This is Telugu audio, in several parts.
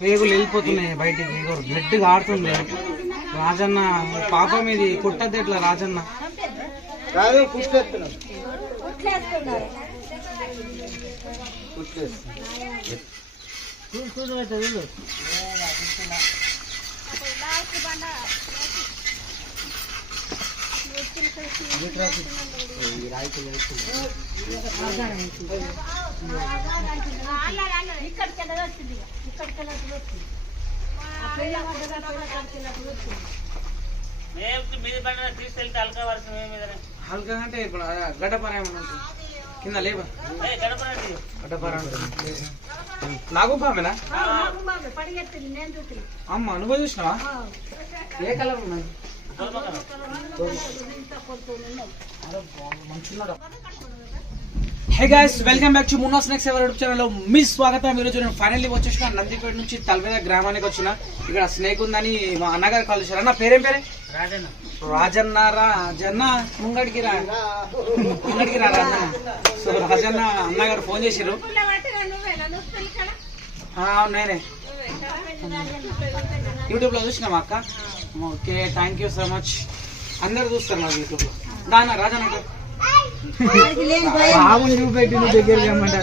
పేగులు వెళ్ళిపోతున్నాయి బయటికి, బ్లడ్ కారుతుంది. రాజన్న పాప మీది కుట్టద్దు ఎట్లా రాజన్న? హల్కా అంటే ఇప్పుడు గడ్డపార ఏమన్నా కింద లేవా? గడ్డపార నాగుపామేనా? అమ్మ నువ్వు చూసినావా? ఏ కలర్ ఉన్నాయి? Hey guys, welcome back to Munna snacks ever YouTube channel లో మీ స్వాగతం. ఈరోజు నేను ఫైనల్లీ వచ్చేసిన నందిపేట నుంచి తల్వేద గ్రామానికి వచ్చిన. ఇక్కడ స్నేక్ ఉందని మా అన్నగారు కాల్ చేశారు. అన్న పేరేం పేరే? రాజన్న. రాజన్న రాజన్న ముంగడికి రా, ముంగడికి రా రాజన్న. సో రాజన్న అన్నగారు ఫోన్ చేసిర్రు. నేనే యూట్యూబ్ లో చూసినామా అక్క? Okay, thank you so much. అందరు చూస్తారు నాకు యూట్యూబ్ లో. దానా రాజన్న బాబుని చూపెట్టి నువ్వు దగ్గర రమ్మంటే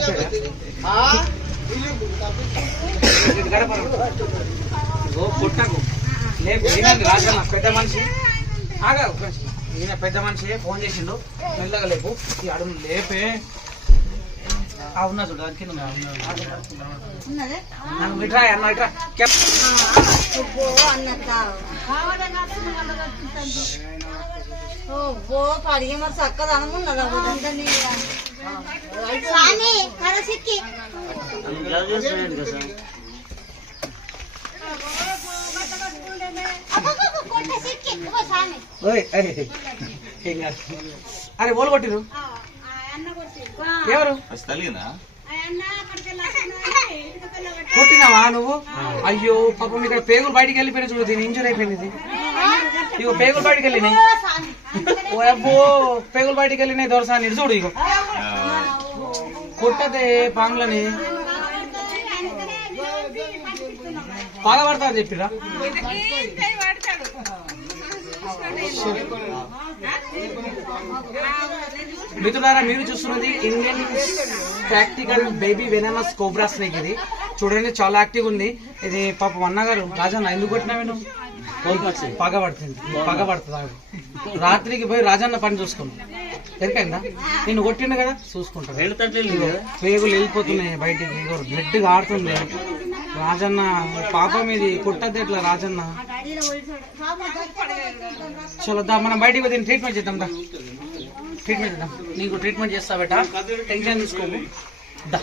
పుట్టకు లేపు. రాజన్న పెద్ద మనిషి, ఆగా ఈయన పెద్ద మనిషి ఫోన్ చేసిండు. మెల్లగా లేపు, ఈ అడుగు లేపే. ఉన్నా చూడు దానికి ఇట్రా అన్న, ఇట్రా. పడిగే మరి చక్కగా అనుకున్నదా అరే బోల్ కొట్టిరు ఎవరు? కొట్టినావా నువ్వు? అయ్యో పాపం, ఇక్కడ పేగులు బయటికి వెళ్ళిపోయినా చూడు. దీని ఇంజూర్ అయిపోయింది. ఇగో పేగులు బయటికి వెళ్ళినాయి. ఓ అబ్బో, పేగులు బయటికి వెళ్ళినాయి. దొరసాని చూడు. ఇగో కొట్టదే పాములని పగబడతా అని చెప్పిరా. మిత్రులారా, మీరు చూస్తున్నది Indian practical baby venomous cobra snake. ఇది చూడండి, చాలా యాక్టివ్ ఉంది. ఇది పాపం అన్నగారు. రాజన్న ఎందుకు కొట్టినావు నువ్వు? పగబడుతుంది, పగబడుతుంది. రాత్రికి పోయి రాజన్న పని చూసుకున్నాను. ఎరికైందా? నేను కొట్టిండు కదా, చూసుకుంటాను. పేగులు వెళ్ళిపోతున్నాయి బయటికి, బ్లడ్ కారుతుంది. రాజన్న పాప మీది కుట్టద్దు ఎట్లా రాజన్న? చలో దా, మనం బయటికి పోయి ట్రీట్మెంట్ చేద్దాం. దా ట్రీట్మెంట్ చేద్దాం. నీకు ట్రీట్మెంట్ చేస్తా బేట, టెన్షన్ తీసుకోము. దా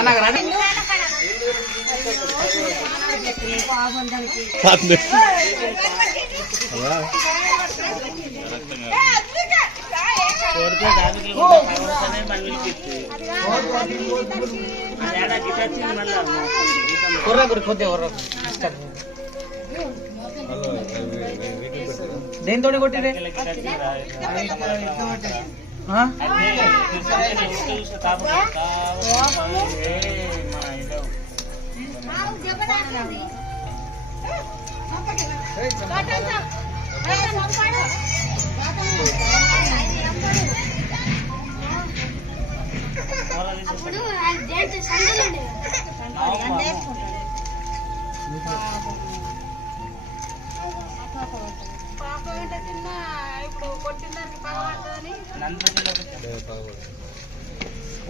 అన్నగా రాజు దేనితో కొట్టిరే?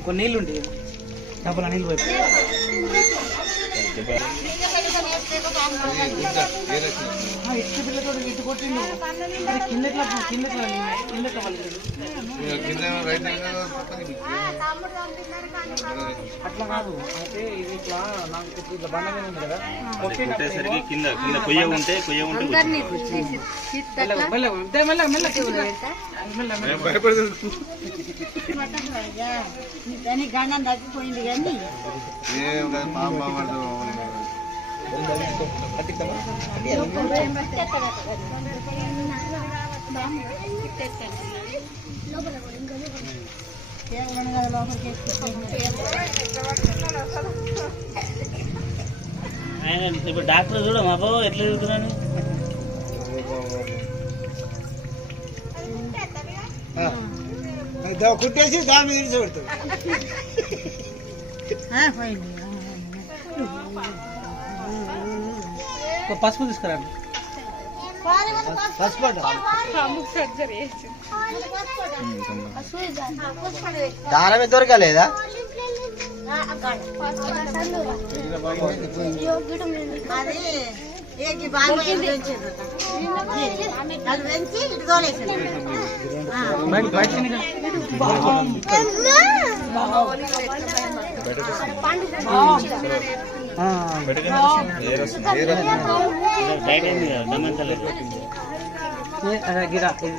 ఒక నీళ్ళు ఉంటాయి, డబ్బుల నీళ్ళు పోయి ఇటు పిల్లతో ఇటు కొట్టిండు. కిందట్లా కిందట్లా కిందట్లా అట్లా కాదు. అయితే ఇది ఇట్లా నాకు ఇట్లా బండ మీద ఉంది కదా, కొట్టేసరికి కింద కింద కొయ్య ఉంటే గండం తగ్గిపోయింది కానీ ఇప్పుడు డాక్టర్ చూడ మా బాబు ఎట్లా తిరుగుతున్నాను. కుట్టేసి దాని మీద ఇడిచి పెడతాడు. పసుపు తీసుకురండి. దానమే దొరకలేదా?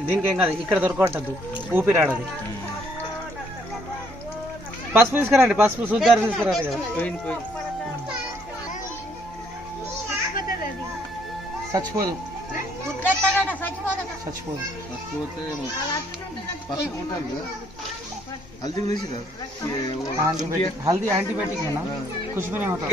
దీనికి ఏం కాదు, ఇక్కడ దొరకవట్టద్దు, ఊపిరాడది. పసుపు తీసుకురండి, పసుపు శుద్ధారు తీసుకురండి కదా. చచ్చిపోదు, చచ్చిపోదు. हल्दी एंटीबायोटिक है ना, कुछ भी नहीं होता.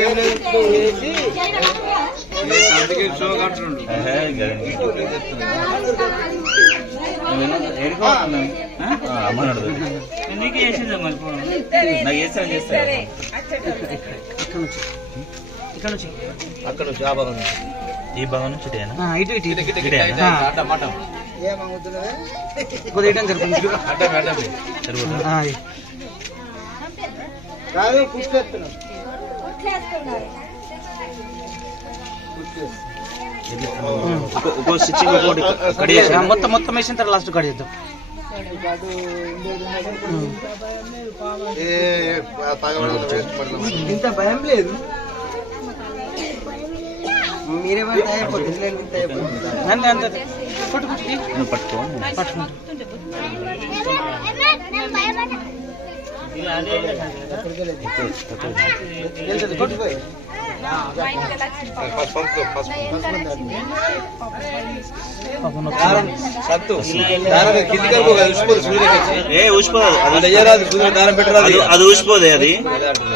ఈ భాగం నుంచి ఇటు కొద్దిగా జరుగుతుంది. మొత్తం వేసిన తర్వాత లాస్ట్ కట్ చేద్దాం. ఇంత భయం లేదు, మీరే అంతే అంతే పట్టుకుంటా. అది ఊసిపోదు,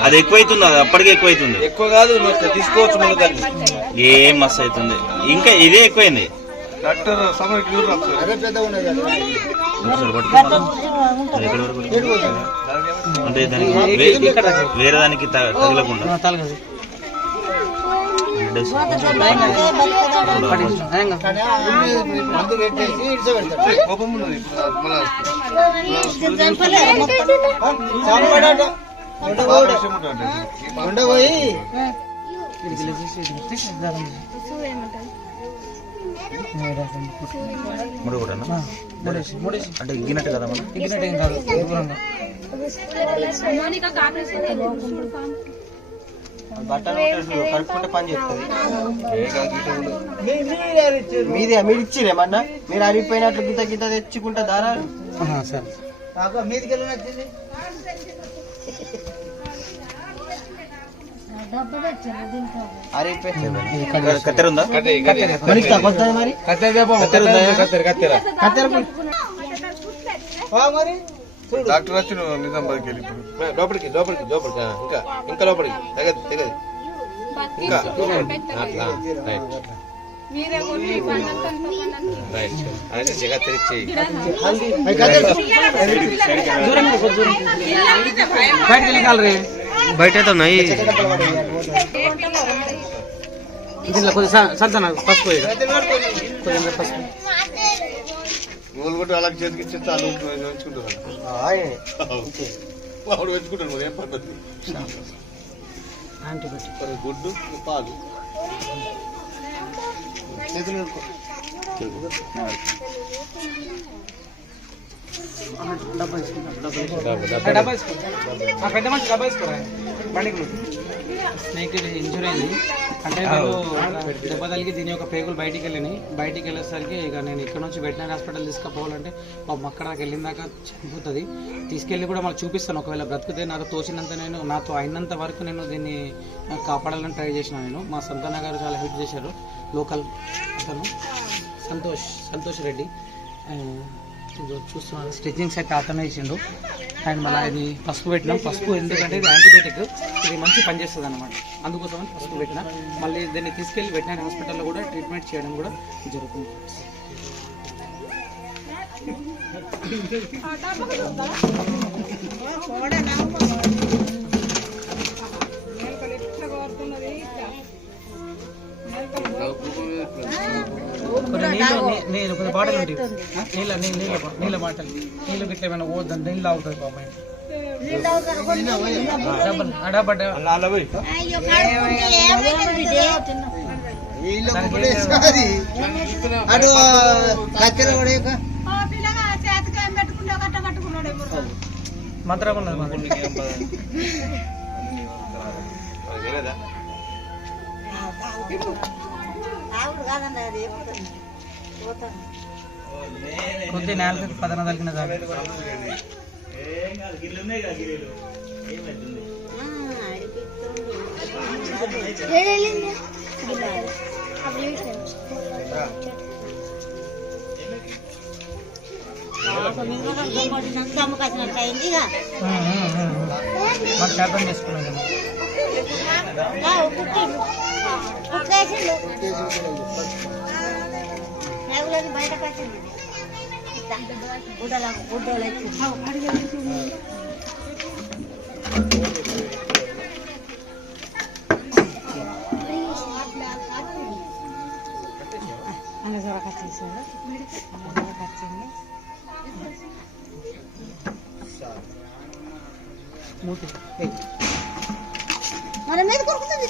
అది ఎక్కువైతుంది, అది అప్పటికే ఎక్కువైతుంది. ఎక్కువ కాదు, తీసుకోవచ్చు మళ్ళీ దాన్ని. ఏం మస్తు అవుతుంది, ఇంకా ఇదే ఎక్కువైంది. డాక్టర్ అంటే దానికి వేరే దానికి తగలకుండా మందు పెట్టేసి ఉండబోయి ముడి కూడా అంటే ఇగ్గినట్టు కదా, మనం ఇగ్గినట్టు ఏం కాదు, దూరంగా బట్టలు కడుక్కుంటే పని చేస్తుంది. మీరు ఇచ్చిరేమన్నా, మీరు అరిగిపోయినట్లు గిత గిత తెచ్చుకుంటా దారాలు. సరే మీదికి వెళ్ళి నచ్చింది. కత్తెర ఉందా? మరి డాక్టర్ వచ్చి నిజామాబాద్కి వెళ్ళి లోపలికి లోపలికి లోపలికి ఇంకా ఇంకా లోపలికి తెగదు తెగదు ఇంకా అట్లా రైట్ రైట్ అయితే జగత్ తెరిచి బయట ఉన్నాయి. దీంట్లో కొద్దిగా సర్దన పసుపు కొద్దిగా పసుపు నూలు కొట్టి అలా చేతికి ఇచ్చి చాలు పెంచుకుంటారు వాడు పెంచుకుంటాడు మరి ఏం పద్ధతి గుడ్డు పాలు డబ్బా వేసుకో, పెద్ద మనిషి డబ్బా వేసుకోరా బండికి. స్నేక్ ఇంజురీ అయింది అంటే దెబ్బ తగిలి దీని యొక్క పేగులు బయటికి వెళ్ళినాయి. బయటికి వెళ్ళేసరికి ఇక నేను ఇక్కడ నుంచి వెటనరీ హాస్పిటల్ తీసుకుపోవాలంటే అక్కడ దాకా వెళ్ళిన దాకా చనిపోతుంది. తీసుకెళ్ళి కూడా మాకు చూపిస్తాను, ఒకవేళ బ్రతికితే నాకు తోచినంత నేను నాతో అయినంత వరకు నేను దీన్ని కాపాడాలని ట్రై చేసిన. నేను మా సంతాన గారు చాలా హెల్ప్ చేశారు, లోకల్ అతను సంతోష్ రెడ్డి. ఇదిగో చూస్తున్నాను స్టిచ్చింగ్స్ అయితే అతనే ఇచ్చిండు. అండ్ మళ్ళీ ఇది పసుపు పెట్టినాం. పసుపు ఎందుకంటే ఇది యాంటీబయాటిక్, ఇది మంచి పనిచేస్తుంది అనమాట, అందుకోసమని పసుపు పెట్టిన. మళ్ళీ దీన్ని తీసుకెళ్ళి వెటనరీ హాస్పిటల్లో కూడా ట్రీట్మెంట్ చేయడం కూడా జరుగుతుంది. నీళ్ళు కొద్దిగా బాటలు ఉంటాయి, నీళ్ళ బాటలు, నీళ్ళు గిట్ల ఏమైనా పోద్దని నీళ్ళు అవుతుంది పాపం. అటు కచ్చెర మంత్రం ఉన్నది మాకు. కొద్ది నేలకి పదన తగ్గిన అయింది మాకు శాతం చేసుకున్నాం. బయటకు వచ్చింది గుడ్డోళ్ళు మన మీద కొడుకుతుంది.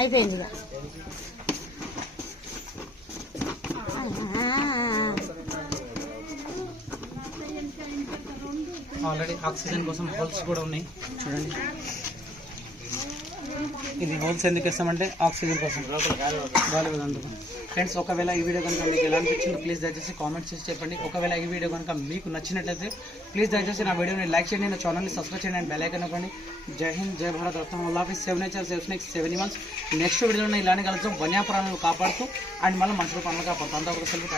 అయిపోయింది. ఆల్రెడీ ఆక్సిజన్ కోసం హోల్స్ కూడా ఉన్నాయి చూడండి. ఇది హోల్స్ ఎందుకు ఇస్తామంటే ఆక్సిజన్ కోసం, గాలి అందుకు. ఫ్రెండ్స్, ఒకవేళ ఈ వీడియో కనుక మీకు ఎలా అనిపించిందో ప్లీజ్ దయచేసి కామెంట్ చేసి చెప్పండి. ఒకవేళ ఈ వీడియో కనుక మీకు నచ్చినట్లయితే ప్లీజ్ దయచేసి నా వీడియోని లైక్ చేయండి, నా ఛానల్ని సబ్స్క్రైబ్ చేయండి అండ్ బెల్ ఐకాన్ నొక్కండి. జై హింద్, జై భారత్, రత్నం ఆఫీస్ 7 నేచర్ 7 మంత్స్. నెక్స్ట్ వీడియోలో ఇలానే కలుద్దాం. వన్యప్రాణులు కాపాడుతూ అండ్ మళ్ళీ మనుషులు పనులు కాపాడుతూ. అంతవరకు సెలవు.